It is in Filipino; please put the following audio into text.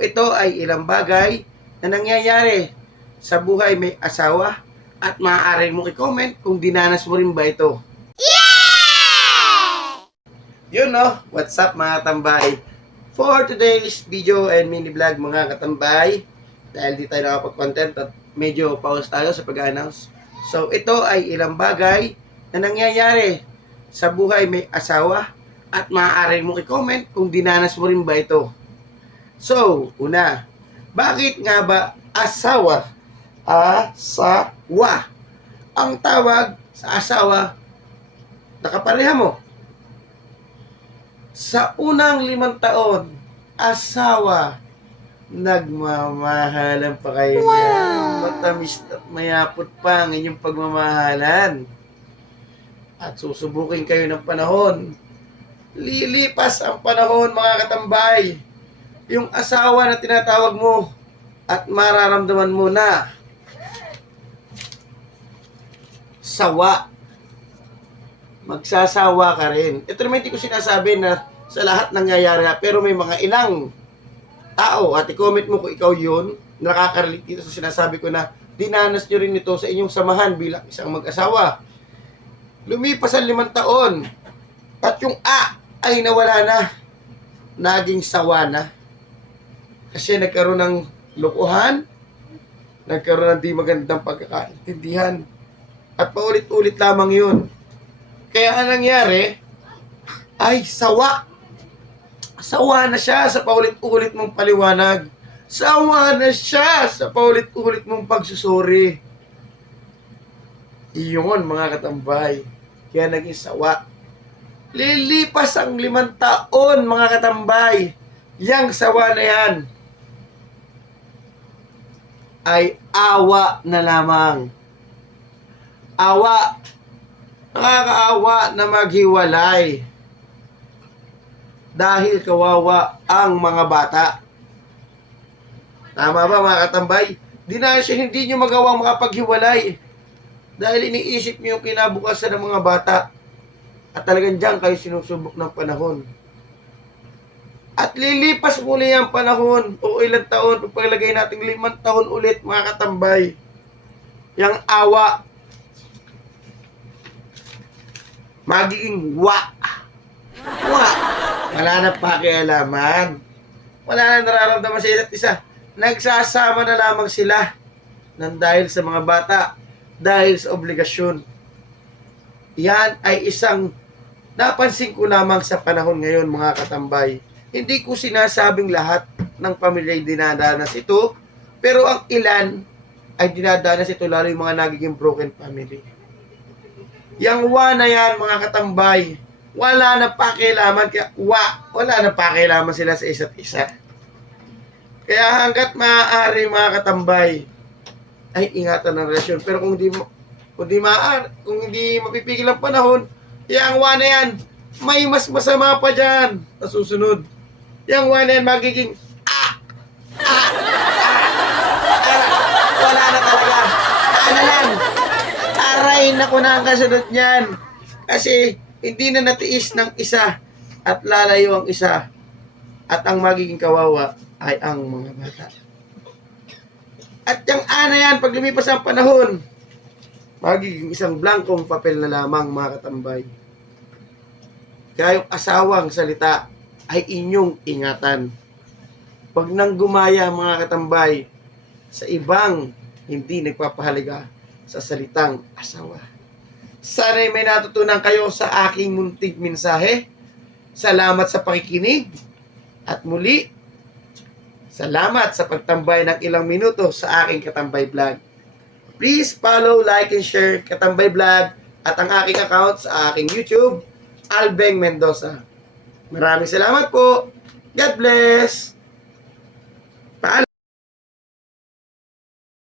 Ito ay ilang bagay na nangyayari sa buhay may asawa at maaari mong i-comment kung dinanas mo rin ba ito. Yun no, what's up mga katambay? For today's video and mini vlog mga katambay, dahil di tayo nakapag-content at medyo pause tayo sa pag-announce. So ito ay ilang bagay na nangyayari sa buhay may asawa at maaari mong i-comment kung dinanas mo rin ba ito. So, una, bakit nga ba asawa? Asawa. Ang tawag sa asawa, nakapareha mo. Sa unang 5 taon, asawa, nagmamahalan pa kayo niyan. Matamis at mayapot pa ang inyong pagmamahalan. At susubukin kayo ng panahon. Lilipas ang panahon mga katambay. Yung asawa na tinatawag mo at mararamdaman mo na sawa. Magsasawa ka rin. Ito naman hindi ko sinasabi na sa lahat nangyayari, pero may mga ilang tao at i-comment mo kung ikaw yun, nakaka-relate dito sa sinasabi ko na dinanas nyo rin ito sa inyong samahan bilang isang mag-asawa. Lumipas ang 5 taon at yung ay nawala na. Naging sawa na. Kasi nagkaroon ng lokohan, nagkaroon ng di magandang pagkakaintindihan, at paulit-ulit lamang yun. Kaya ang nangyari ay sawa. Sawa na siya sa paulit-ulit mong paliwanag. Sawa na siya sa paulit-ulit mong pagsusuri. Iyon mga katambay. Kaya naging sawa. Lilipas ang 5 taon mga katambay. Yang sawa na yan ay awa na lamang. Awa. Nakakaawa na maghiwalay. Dahil kawawa ang mga bata. Tama ba mga katambay? Hindi nyo magawang makapaghiwalay. Dahil iniisip nyo yung kinabukasan ng mga bata. At talagang dyan kayo sinusubok ng panahon. At lilipas muli ang panahon o ilang taon, paglagay natin 5 taon ulit mga katambay. Yang awa, magiging wa. Wala na pakialaman. Wala na nararamdaman sa isa't isa. Nagsasama na lamang sila nang dahil sa mga bata, dahil sa obligasyon. Yan ay isang napansin ko lamang sa panahon ngayon mga katambay. Hindi ko sinasabing lahat ng pamilya ay dinadanas ito, pero ang ilan ay dinadanas ito, lalo yung mga nagiging broken family. Yang wa na yan mga katambay, wala na pakialaman, wala na pakialaman sila sa isa't isa. Kaya hanggat maaari mga katambay, ay ingatan ng relasyon. Pero kung hindi mapipigil ang panahon, yang wa na yan, may mas masama pa dyan na susunod. Yang wa na yan magiging wala na talaga. Ano lang, arayin ako na ang kasunod niyan. Kasi hindi na natiis ng isa at lalayo ang isa. At ang magiging kawawa ay ang mga bata. At yung na yan, pag lumipas ang panahon, magiging isang blankong papel na lamang mga katambay. Kaya yung asawang salita ay inyong ingatan. Pag nang gumaya mga katambay sa ibang hindi nagpapahalaga sa salitang asawa. Sana'y may natutunan kayo sa aking munting mensahe. Salamat sa pakikinig. At muli, salamat sa pagtambay ng ilang minuto sa aking Katambay Vlog. Please follow, like, and share Katambay Vlog at ang aking account sa aking YouTube, Albeng Mendoza. Maraming salamat po. God bless!